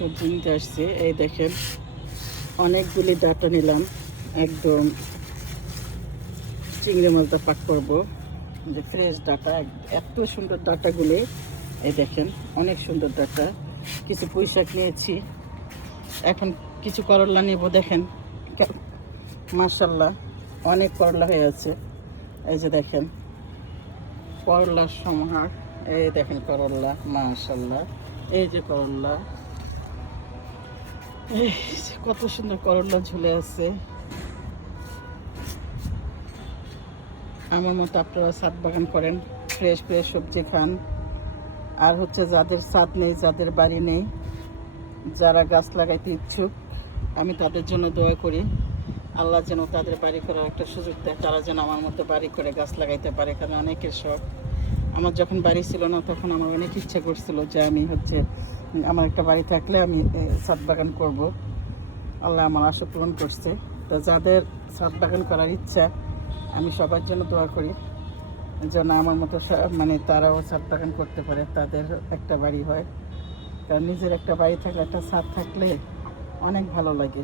সবজি নিতে আসছি। এই দেখেন অনেকগুলি ডাটা নিলাম, একদম চিংড়ি মাছটা পাক করবো, যে ফ্রেশ ডাটা, এত সুন্দর ডাটাগুলি। এই দেখেন অনেক সুন্দর ডাটা। কিছু পুঁই শাক নিয়েছি, এখন কিছু করলা নেব। দেখেন মাশাল্লাহ অনেক করলা হয়ে আছে। এই যে দেখেন করলার সমাহার। এই দেখেন করলা, মাশাল্লাহ। এই যে করলা, এই যে কত সুন্দর করলা ঝুলে আছে। আমার মতো আপনারা ছাদ বাগান করেন, ফ্রেশ ফ্রেশ সবজি খান। আর হচ্ছে যাদের ছাদ নেই, যাদের বাড়ি নেই, যারা গাছ লাগাইতে ইচ্ছুক, আমি তাদের জন্য দোয়া করি আল্লাহ যেন তাদের বাড়ি করার একটা সুযোগ দেয়, তারা যেন আমার মতো বাড়ি করে গাছ লাগাইতে পারে। কারণ অনেকের শখ। আমার যখন বাড়ি ছিল না তখন আমার অনেক ইচ্ছা করছিল যে আমি হচ্ছে আমার একটা বাড়ি থাকলে আমি ছাদ বাগান করব। আল্লাহ আমার আশা পূরণ করছে। তো যাদের ছাদ বাগান করার ইচ্ছা, আমি সবার জন্য দোয়া করি যেন আমার মতো মানে তারাও ছাদ বাগান করতে পারে, তাদের একটা বাড়ি হয়। কারণ নিজের একটা বাড়ি থাকলে, একটা ছাদ থাকলে অনেক ভালো লাগে।